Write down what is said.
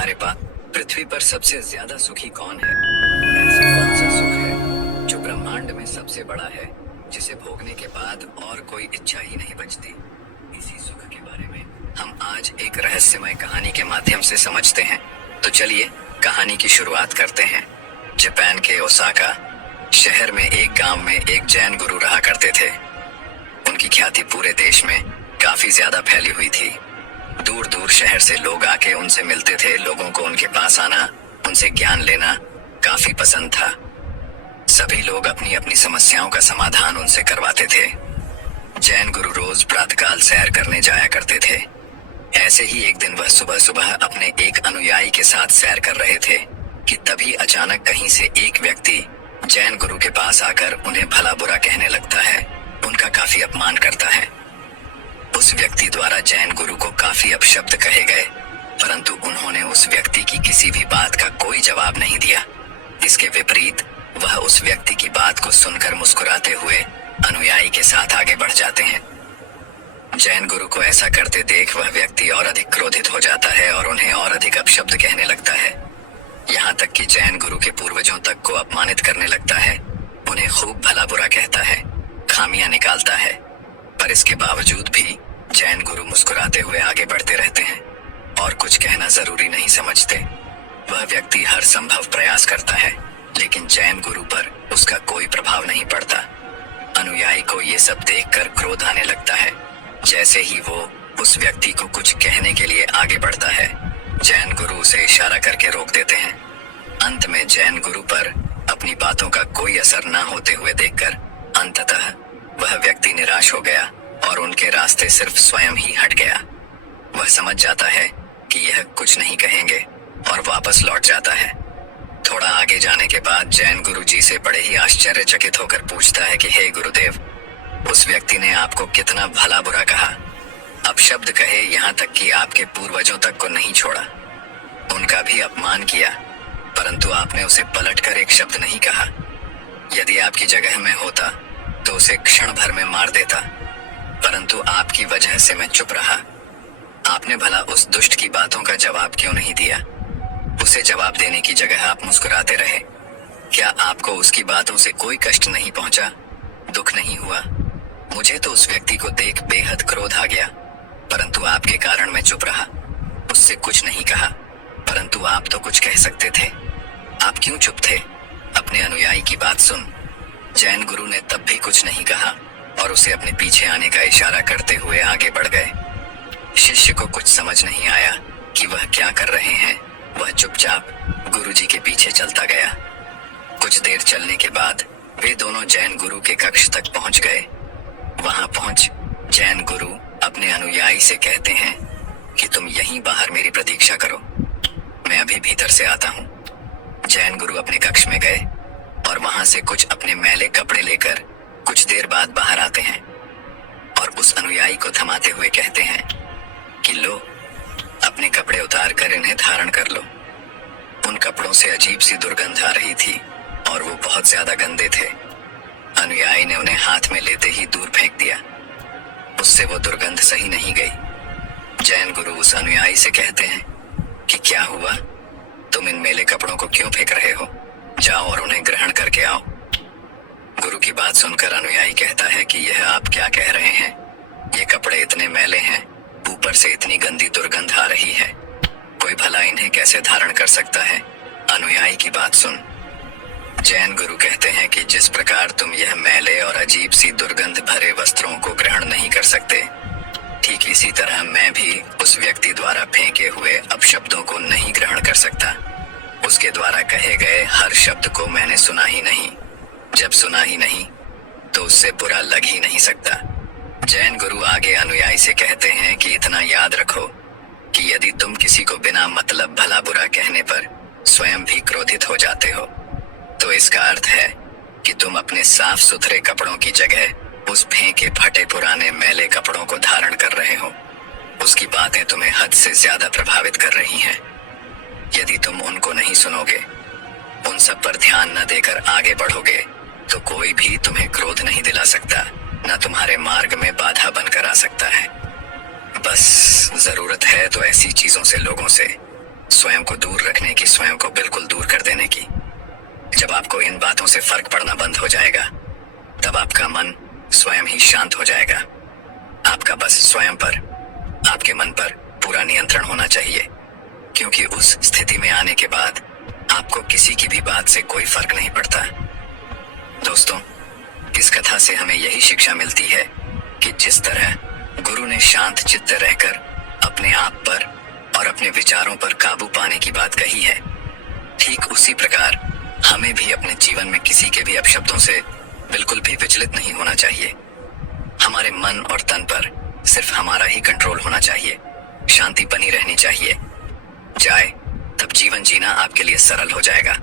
तुम्हारे पास पृथ्वी पर सबसे ज्यादा सुखी कौन है? ऐसा कौन सा सुख है जो ब्रह्मांड में सबसे बड़ा है, जिसे भोगने के बाद और कोई इच्छा ही नहीं बचती? इसी सुख के बारे में हम आज एक रहस्यमय कहानी के माध्यम से समझते हैं। तो चलिए कहानी की शुरुआत करते हैं। जापान के ओसाका शहर में एक गांव में एक जैन गुरु रहा करते थे। उनकी ख्याति पूरे देश में काफी ज्यादा फैली हुई थी। दूर दूर शहर से लोग आके उनसे मिलते थे। लोगों को उनके पास आना, उनसे ज्ञान लेना काफी पसंद था। सभी लोग अपनी अपनी समस्याओं का समाधान उनसे करवाते थे। जैन गुरु रोज प्रातःकाल सैर करने जाया करते थे। ऐसे ही एक दिन वह सुबह सुबह अपने एक अनुयायी के साथ सैर कर रहे थे कि तभी अचानक कहीं से एक व्यक्ति जैन गुरु के पास आकर उन्हें भला बुरा कहने लगता है, उनका काफी अपमान करता है। उस व्यक्ति द्वारा जैन गुरु को काफी अपशब्द कहे गए, परंतु उन्होंने उस व्यक्ति की किसी भी बात का कोई जवाब नहीं दिया। इसके विपरीत वह उस व्यक्ति की बात को सुनकर मुस्कुराते हुए अनुयायी के साथ आगे बढ़ जाते हैं। जैन गुरु को ऐसा करते देख वह व्यक्ति और अधिक क्रोधित हो जाता है और उन्हें और अधिक अपशब्द कहने लगता है। यहाँ तक कि जैन गुरु के पूर्वजों तक को अपमानित करने लगता है। उन्हें खूब भला बुरा कहता है, खामियां निकालता है। पर इसके बावजूद भी जैन गुरु मुस्कुराते हुए आगे बढ़ते रहते हैं और कुछ कहना जरूरी नहीं समझते। वह व्यक्ति हर संभव प्रयास करता है, लेकिन जैन गुरु पर उसका कोई प्रभाव नहीं पड़ता। अनुयायी को ये सब देखकर क्रोध आने लगता है। जैसे ही वो उस व्यक्ति को कुछ कहने के लिए आगे बढ़ता है, जैन गुरु उसे इशारा करके रोक देते हैं। अंत में जैन गुरु पर अपनी बातों का कोई असर न होते हुए देखकर अंततः वह व्यक्ति निराश हो गया और उनके रास्ते सिर्फ स्वयं ही हट गया। वह समझ जाता है कि यह कुछ नहीं कहेंगे और वापस लौट जाता है। थोड़ा आगे जाने के बाद जैन गुरु जी से बड़े ही आश्चर्यचकित होकर पूछता है कि हे गुरुदेव, उस व्यक्ति ने आपको कितना भला बुरा कहा, अपशब्द कहे, यहाँ तक कि आपके पूर्वजों तक को नहीं छोड़ा, उनका भी अपमान किया, परंतु आपने उसे पलटकर एक शब्द नहीं कहा। यदि आपकी जगह में होता तो उसे क्षण भर में मार देता, परंतु आपकी वजह से मैं चुप रहा। आपने भला उस दुष्ट की बातों का जवाब क्यों नहीं दिया? उसे जवाब देने की जगह आप मुस्कुराते रहे। क्या आपको उसकी बातों से कोई कष्ट नहीं पहुंचा, दुख नहीं हुआ? मुझे तो उस व्यक्ति को देख बेहद क्रोध आ गया, परंतु आपके कारण मैं चुप रहा, उससे कुछ नहीं कहा। परंतु आप तो कुछ कह सकते थे, आप क्यों चुप थे? अपने अनुयायी की बात सुन। जैन गुरु ने तब भी कुछ नहीं कहा और उसे अपने पीछे आने का इशारा करते हुए आगे बढ़ गए। शिष्य को कुछ समझ नहीं आया कि वह क्या कर रहे हैं। वह चुपचाप गुरुजी के पीछे चलता गया। कुछ देर चलने के बाद वे दोनों जैन गुरु के कक्ष तक पहुंच गए। वहां पहुंच जैन गुरु अपने अनुयायी से कहते हैं कि तुम यहीं बाहर मेरी प्रतीक्षा करो, मैं अभी भीतर से आता हूं। जैन गुरु अपने कक्ष में गए और वहां से कुछ अपने मैले कपड़े लेकर कुछ देर बाद बाहर आते हैं और उस अनुयायी को थमाते हुए कहते हैं कि लो, अपने कपड़े उतार कर इन्हें धारण कर लो। उन कपड़ों से अजीब सी दुर्गंध आ रही थी और वो बहुत ज्यादा गंदे थे। अनुयायी ने उन्हें हाथ में लेते ही दूर फेंक दिया। उससे वो दुर्गंध सही नहीं गई। जैन गुरु उस अनुयायी से कहते हैं कि क्या हुआ, तुम इन मैले कपड़ों को क्यों फेंक रहे हो? जाओ और उन्हें ग्रहण करके आओ। गुरु की बात सुनकर अनुयायी कहता है कि यह आप क्या कह रहे हैं? ये कपड़े इतने मैले हैं, ऊपर से इतनी गंदी दुर्गंध आ रही है, कोई भला इन्हें कैसे धारण कर सकता है? अनुयायी की बात सुन। जैन गुरु कहते हैं कि जिस प्रकार तुम यह मैले और अजीब सी दुर्गंध भरे वस्त्रों को ग्रहण नहीं कर सकते, ठीक इसी तरह मैं भी उस व्यक्ति द्वारा फेंके हुए अपशब्दों को नहीं ग्रहण कर सकता। उसके द्वारा कहे गए हर शब्द को मैंने सुना ही नहीं। जब सुना ही नहीं तो उससे बुरा लग ही नहीं सकता। जैन गुरु आगे अनुयायी से कहते हैं कि इतना याद रखो कि यदि तुम किसी को बिना मतलब भला बुरा कहने पर स्वयं भी क्रोधित हो जाते हो, तो इसका अर्थ है कि तुम अपने साफ सुथरे कपड़ों की जगह उस फेंके फटे पुराने मैले कपड़ों को धारण कर रहे हो। उसकी बातें तुम्हें हद से ज्यादा प्रभावित कर रही हैं। यदि तुम उनको नहीं सुनोगे, उन सब पर ध्यान न देकर आगे बढ़ोगे, तो कोई भी तुम्हें क्रोध नहीं दिला सकता, न तुम्हारे मार्ग में बाधा बनकर आ सकता है। बस जरूरत है तो ऐसी चीजों से लोगों से स्वयं को दूर रखने की, स्वयं को बिल्कुल दूर कर देने की। जब आपको इन बातों से फर्क पड़ना बंद हो जाएगा, तब आपका मन स्वयं ही शांत हो जाएगा। आपका बस स्वयं पर, आपके मन पर पूरा नियंत्रण होना चाहिए, क्योंकि उस स्थिति में आने के बाद आपको किसी की भी बात से कोई फर्क नहीं पड़ता। दोस्तों, इस कथा से हमें यही शिक्षा मिलती है कि जिस तरह गुरु ने शांत चित्त रहकर अपने आप पर और अपने विचारों पर काबू पाने की बात कही है, ठीक उसी प्रकार हमें भी अपने जीवन में किसी के भी अपशब्दों से बिल्कुल भी विचलित नहीं होना चाहिए। हमारे मन और तन पर सिर्फ हमारा ही कंट्रोल होना चाहिए, शांति बनी रहनी चाहिए। जाए तब जीवन जीना आपके लिए सरल हो जाएगा।